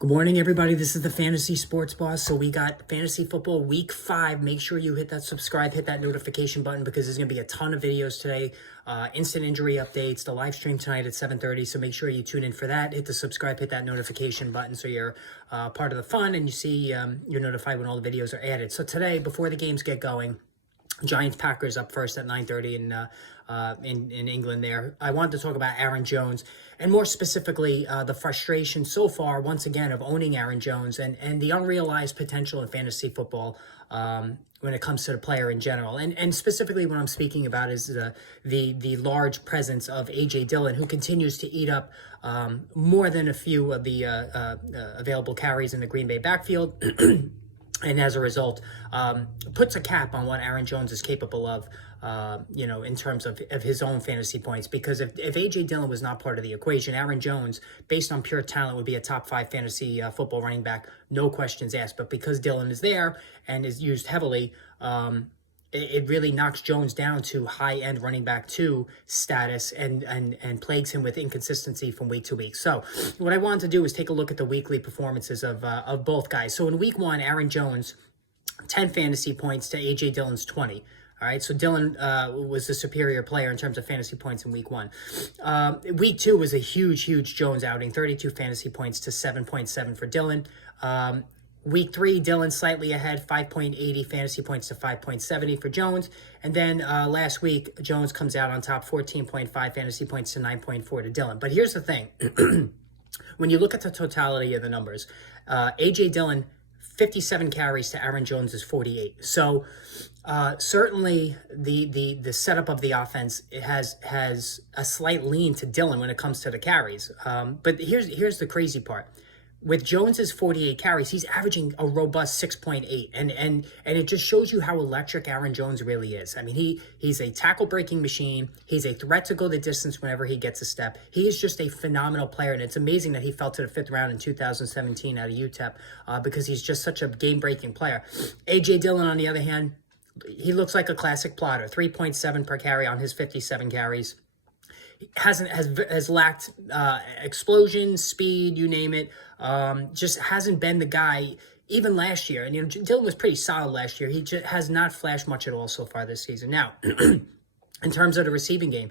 Good morning, everybody. This is the Fantasy Sports Boss. So we got Fantasy Football Week 5. Make sure you hit that subscribe, hit that notification button because there's going to be a ton of videos today. Instant injury updates, the live stream tonight at 7:30. So make sure you tune in for that. Hit the subscribe, hit that notification button so you're part of the fun and you see you're notified when all the videos are added. So today, before the games get going, Giants-Packers up first at 9:30 in England there. I wanted to talk about Aaron Jones and more specifically the frustration so far, once again, of owning Aaron Jones and the unrealized potential in fantasy football when it comes to the player in general. And specifically what I'm speaking about is the large presence of A.J. Dillon, who continues to eat up more than a few of the available carries in the Green Bay backfield. And as a result, puts a cap on what Aaron Jones is capable of, in terms of his own fantasy points. Because if A.J. Dillon was not part of the equation, Aaron Jones, based on pure talent, would be a top 5 fantasy football running back, no questions asked. But because Dillon is there and is used heavily, it really knocks Jones down to high-end running back 2 status and plagues him with inconsistency from week to week. So what I wanted to do is take a look at the weekly performances of both guys. So in week 1, Aaron Jones, 10 fantasy points to A.J. Dillon's 20. All right, so Dillon was the superior player in terms of fantasy points in week 1. Week 2 was a huge Jones outing, 32 fantasy points to 7.7 for Dillon. Week 3, Dillon slightly ahead, 5.80 fantasy points to 5.70 for Jones. And then last week, Jones comes out on top, 14.5 fantasy points to 9.4 to Dillon. But here's the thing. When you look at the totality of the numbers, A.J. Dillon, 57 carries to Aaron Jones's 48. So certainly the setup of the offense has a slight lean to Dillon when it comes to the carries. But here's the crazy part. With Jones's 48 carries, he's averaging a robust 6.8, and it just shows you how electric Aaron Jones really is. I mean, he's a tackle-breaking machine. He's a threat to go the distance whenever he gets a step. He is just a phenomenal player, and it's amazing that he fell to the 5th round in 2017 out of UTEP because he's just such a game-breaking player. A.J. Dillon, on the other hand, he looks like a classic plotter, 3.7 per carry on his 57 carries. Has lacked explosion, speed, you name it. Just hasn't been the guy even last year. And Dillon was pretty solid last year. He just has not flashed much at all so far this season. Now, in terms of the receiving game,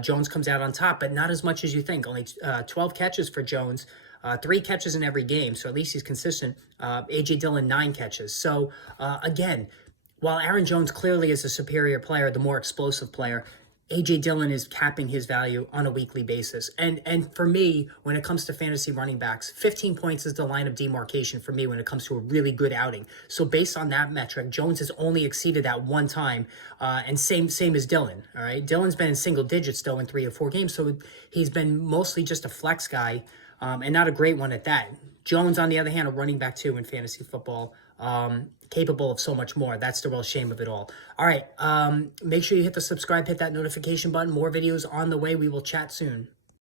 Jones comes out on top, but not as much as you think. Only 12 catches for Jones. 3 catches in every game, so at least he's consistent. A.J. Dillon, 9 catches. So, again, while Aaron Jones clearly is a superior player, the more explosive player, A.J. Dillon is capping his value on a weekly basis. And for me, when it comes to fantasy running backs, 15 points is the line of demarcation for me when it comes to a really good outing. So based on that metric, Jones has only exceeded that one time, and same as Dillon, all right? Dillon's been in single digits, though, in 3 or 4 games, so he's been mostly just a flex guy, and not a great one at that. Jones, on the other hand, a running back, too, in fantasy football, capable of so much more. That's the real shame of it all. All right, make sure you hit the subscribe, hit that notification button. More videos on the way. We will chat soon.